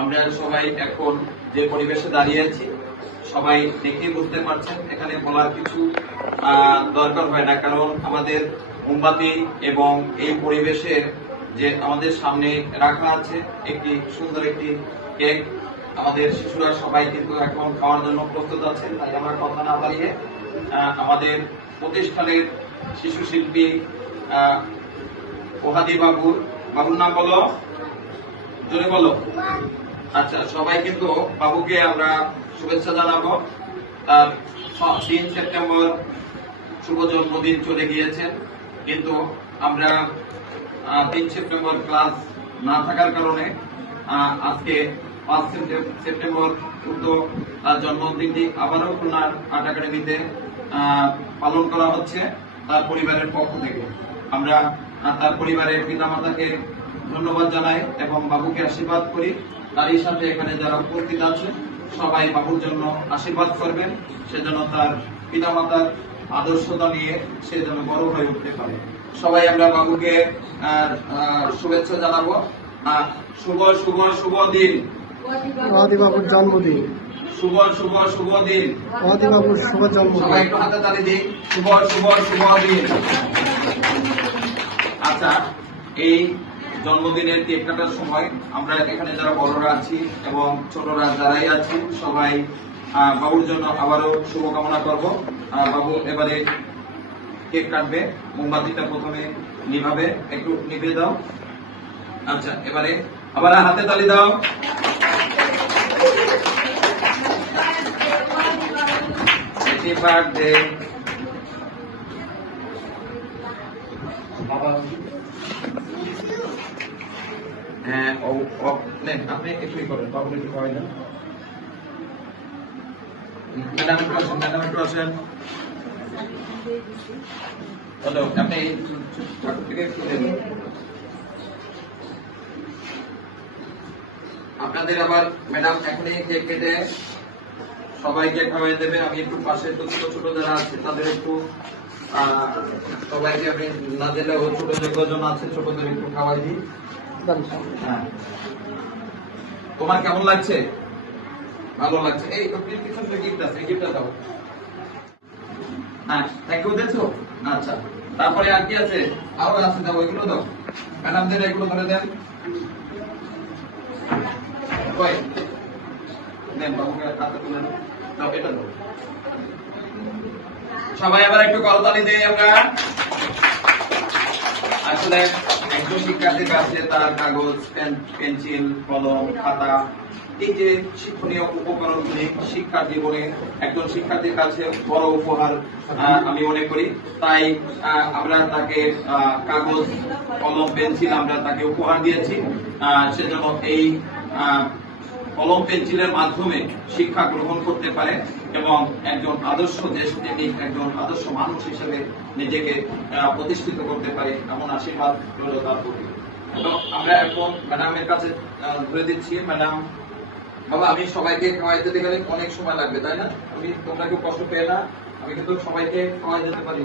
আমরা সবাই এখন যে পরিবেশে দাঁড়িয়ে আছি, সবাই দেখেই বুঝতে পারছেন, এখানে বলার কিছু দরকার হয় না। কারণ আমাদের মোমবাতি এবং এই পরিবেশের যে আমাদের সামনে রাখা আছে, একটি সুন্দর একটি কেক, আমাদের শিশুরা সবাই কিন্তু এখন খাওয়ার জন্য প্রস্তুত আছেন। তাই আমরা কথা না বাড়িয়ে আমাদের প্রতিষ্ঠানের শিশু শিল্পী ওহাদি বাবুর বাবুর নাম বলো। জোরে বলো। আচ্ছা সবাই কিন্তু বাবুকে আমরা শুভেচ্ছা জানাব। তার তিন সেপ্টেম্বর শুভ জন্মদিন চলে গিয়েছেন কিন্তু আমরা তিন সেপ্টেম্বর ক্লাস না থাকার কারণে আজকে পাঁচ সেপ্টেম্বর উক্ত তার জন্মদিনটি আবারও খুলনার আর্ট একাডেমিতে পালন করা হচ্ছে তার পরিবারের পক্ষ থেকে। আমরা তার পরিবারের পিতামাতাকে ধন্যবাদ জানাই এবং বাবুকে আশীর্বাদ করি। তারই সাথে এখানে যারা উপস্থিত আছেন সবাই বাবুর জন্য আশীর্বাদ করবেন। সেজন্য তার পিতামাতার আদর্শতা নিয়ে সে যেন বড় হয়ে উঠতে পারে। সবাই আমরা বাবুকে শুভেচ্ছা জানাব। শুভ শুভ শুভ দিন। মহাদিবাবুর জন্মদিন। শুভ শুভ শুভ দিন। শুভ সবাই জন্মদিন একটু হাতে তালি দিই। শুভ শুভ শুভ দিন। আচ্ছা এই জন্মদিনের কেক কাটার সময় আমরা এখানে যারা বড়রা আছি এবং ছোটরা যারাই আছি, সবাই বাবুর জন্য আবারও শুভকামনা করব। বাবু এবারে কেক কাটবে, মোমবাতিটা প্রথমে নিভাবে, একটু নিভে দাও। আচ্ছা এবারে আবার হাতে তালি দাও। বার্থডে নেন আপনি আপনি নেন আপনাদের আবার ম্যাডাম এখনই কেক কেটে সবাইকে খাওয়াই দেবে। আমি একটু পাশে ছোট ছোট যারা আছে, তাদের একটু সবাইকে আমি না দিলে ছোট যে কজন আছে, ছোটদের একটু খাওয়াই দিই। হ্যাঁ। তোমার কেমন লাগছে? ভালো লাগছে। এই গিফট আছে গিফটটা দাও। হ্যাঁ আচ্ছা তারপরে আর কি আছে? আরও আছে, দাও, এগুলো দাও। ম্যাডামদের এগুলো ধরে দেন। বাবুকে হাতে তুলে দাও। এটা দাও। সবাই আবার একটু করতালি দেই আমরা। আসলে একজন শিক্ষার্থীর কাছে তার কাগজ পেন্সিল, কলম, খাতা। এই যে শিক্ষণীয় উপকরণগুলি শিক্ষার জীবনে একজন শিক্ষার্থীর কাছে বড় উপহার আমি মনে করি। তাই আমরা তাকে কাগজ, কলম, পেন্সিল আমরা তাকে উপহার দিয়েছি। সেজন্য এই কলম পেন্সিলের মাধ্যমে শিক্ষা গ্রহণ করতে পারে এবং একজন আদর্শ দেশপ্রেমিক একজন আদর্শ মানুষ হিসেবে নিজেকে প্রতিষ্ঠিত করতে পারে এমন আশীর্বাদ রইল তার প্রতি। আমরা এখন ম্যাডামের কাছে ধরে দিচ্ছি, ম্যাডাম, বাবা, আমি সবাইকে খাওয়াই দিতে গেলে অনেক সময় লাগবে, তাই না? আমি তোমরা কেউ কষ্ট পেয়ে না, আমি কিন্তু সবাইকে খাওয়াই যেতে পারি।